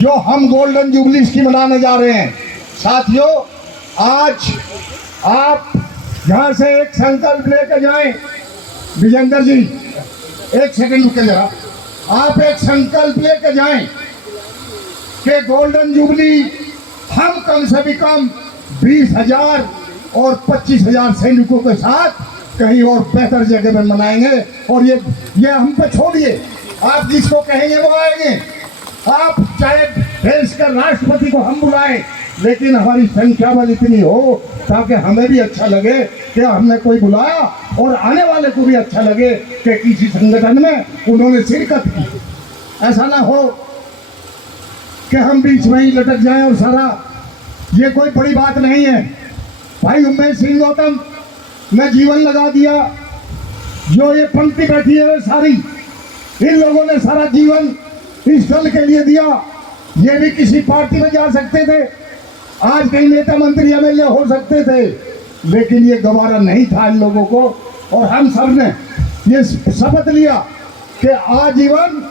जो हम golden jubilee की मनाने जा रहे हैं। साथियों, आज आप यहाँ से एक संकल्प लेकर जाएं। विजेंद्र जी, एक सेकंड रुके जरा। आप एक संकल्प लेकर जाएं कि गोल्डन जुबली हम कम से भी कम 20,000 और 25,000 सैनिकों के साथ कहीं और बेहतर जगह में मनाएंगे। और ये हम पे छोड़िए, आप जिसको कहेंगे वो आएंगे। आप चाहे देश के राष्ट्रपति को हम बुलाएं, लेकिन हमारी संख्या बल इतनी हो ताकि हमें भी अच्छा लगे कि हमने कोई बुलाया और आने वाले को भी अच्छा लगे कि किसी संगठन में उन्होंने शिरकत की। ऐसा ना हो कि हम बीच में ही लटक जाएं और सारा, ये कोई बड़ी बात नहीं है। भाई उमेश सिंह गौतम ने जीवन लगा दिया। जो ये पंक्ति बैठी है सारी, इन लोगों ने सारा जीवन इस दल के लिए दिया। ये भी किसी पार्टी में जा सकते थे, आज कई नेता मंत्री एमएलए हो सकते थे, लेकिन ये गवारा नहीं था इन लोगों को। और हम सब ने ये शपथ लिया कि आजीवन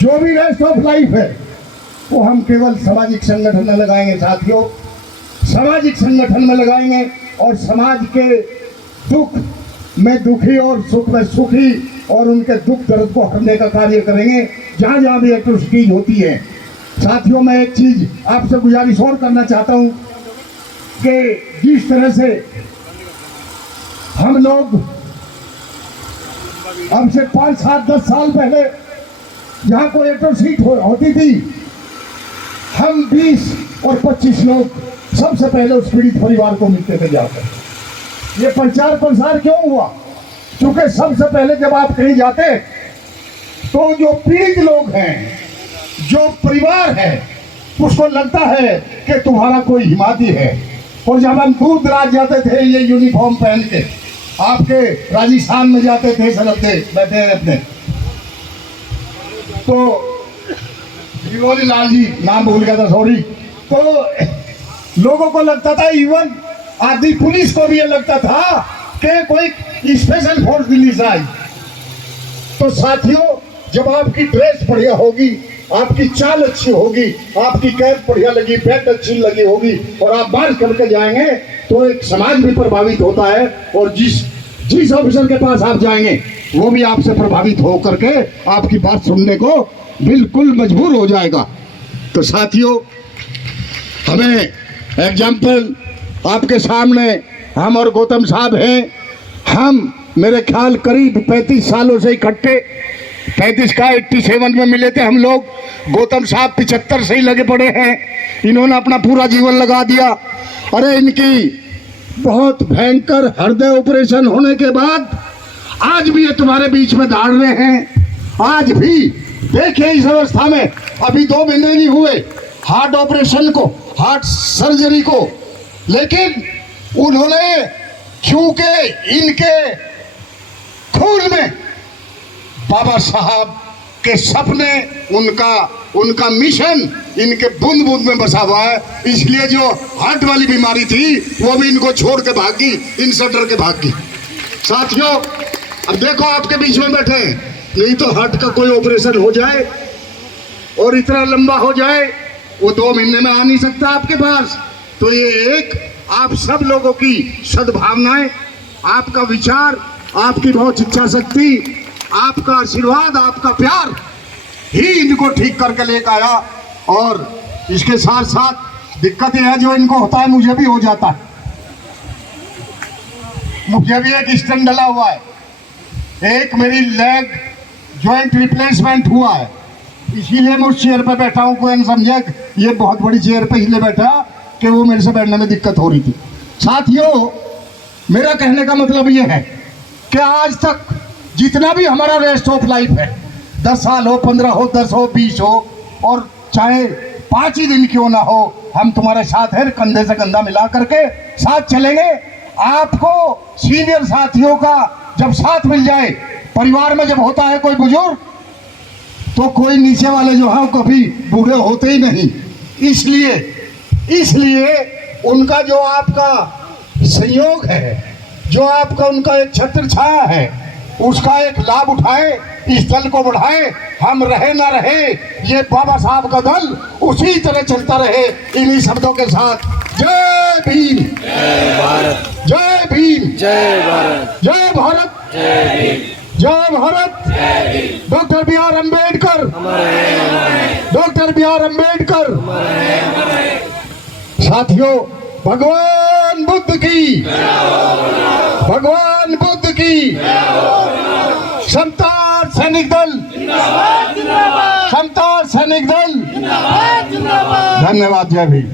जो भी रेस्ट ऑफ लाइफ है वो हम केवल सामाजिक संगठन में लगाएंगे। साथियों, सामाजिक संगठन में लगाएंगे और समाज के दुख में दुखी और सुख में सुखी और उनके दुख दर्द को हरने का कार्य करेंगे जहाँ जहाँ भी एट्रोसिटीज होती है। साथियों, मैं एक चीज आपसे गुजारिश और करना चाहता हूँ कि जिस तरह से हम लोग अब से 5, 7, 10 साल पहले यहाँ कोई एट्रोसिटी होती थी, हम 20 और 25 लोग सबसे पहले उस पीड़ित परिवार को मिलते थे जाकर। ये प्रचार प्रसार क्यों हुआ? क्योंकि सबसे पहले जब आप कहीं जाते तो जो पीड़ित लोग हैं, जो परिवार है, उसको लगता है कि तुम्हारा कोई हिमाती है। और जब हम दूर दराज जाते थे ये यूनिफॉर्म पहन के, आपके राजस्थान में जाते थे सरहदे बैठे अपने, तो जीवोली लाल जी नाम भूल गया था, सॉरी। तो लोगों को लगता था, इवन आदि पुलिस को भी ये लगता था कि कोई स्पेशल फोर्स दिल्ली से आई। तो साथियों, जब आपकी ड्रेस बढ़िया होगी, आपकी चाल अच्छी होगी, आपकी कैप बढ़िया लगी, पैंट अच्छी लगी होगी और आप मार्च करके जाएंगे तो एक समाज भी प्रभावित होता है। और जिस ऑफिसर के पास आप जाएंगे वो भी आपसे प्रभावित हो करके आपकी बात सुनने को बिल्कुल मजबूर हो जाएगा। तो साथियों, हमें एग्जाम्पल आपके सामने हम और गौतम साहब हैं। हम मेरे ख्याल करीब 35 सालों से इकट्ठे, 35 का 87 में मिले थे हम लोग। गौतम साहब 75 से ही लगे पड़े हैं। इन्होंने अपना पूरा जीवन लगा दिया। अरे इनकी बहुत भयंकर हृदय ऑपरेशन होने के बाद आज भी ये तुम्हारे बीच में दौड़ रहे हैं। आज भी देखिए इस अवस्था में, अभी 2 महीने नहीं हुए हार्ट ऑपरेशन को, हार्ट सर्जरी को, लेकिन उन्होंने, क्योंकि इनके खून में बाबा साहब के सपने, उनका मिशन इनके बूंद बूंद में बसा हुआ है, इसलिए जो हार्ट वाली बीमारी थी वो भी इनको छोड़ के भागी, इनसे डर के भागी। साथियों, अब देखो आपके बीच में बैठे हैं, नहीं तो हार्ट का कोई ऑपरेशन हो जाए और इतना लंबा हो जाए, वो 2 महीने में आ नहीं सकता आपके पास। तो ये एक आप सब लोगों की सद्भावनाएं, आपका विचार, आपकी बहुत इच्छा शक्ति, आपका आशीर्वाद, आपका प्यार ही इनको ठीक करके लेकर आया। और इसके साथ साथ दिक्कत यह है, जो इनको होता है मुझे भी हो जाता है। मुझे भी एक स्टंट डला हुआ है, एक मेरी लेग जॉइंट रिप्लेसमेंट हुआ है, इसीलिए मैं उस चेयर पर बैठा हूँ। कोई समझे ये बहुत बड़ी चेयर पर इसलिए बैठा कि वो मेरे से बैठने में दिक्कत हो रही थी। साथियों, मेरा कहने का मतलब ये है कि आज तक जितना भी हमारा रेस्ट ऑफ लाइफ है, 10 साल हो, 15 हो, 10 हो, 20 हो, और चाहे 5 ही दिन क्यों ना हो, हम तुम्हारे साथ हैं। कंधे से कंधा मिला करके साथ चलेंगे। आपको सीनियर साथियों का जब साथ मिल जाए, परिवार में जब होता है कोई बुजुर्ग, तो कोई नीचे वाले जो हैं कभी बूढ़े होते ही नहीं। इसलिए उनका जो आपका सहयोग है, जो आपका उनका एक छत्र छाया है, उसका एक लाभ उठाएं। इस दल को बढ़ाए, हम रहे ना रहे ये बाबा साहब का दल उसी तरह चलता रहे। इन्हीं शब्दों के साथ जय भीम, जय भारत, जय भीम, जय भारत, जय भारत, जय भीम, जय Bharat. Doctor B R Ambedkar, doctor B R Ambedkar. साथियों, भगवान बुद्ध की, भगवान बुद्ध की। समता सैनिक दल, समता सैनिक दल। धन्यवाद। जय भीम।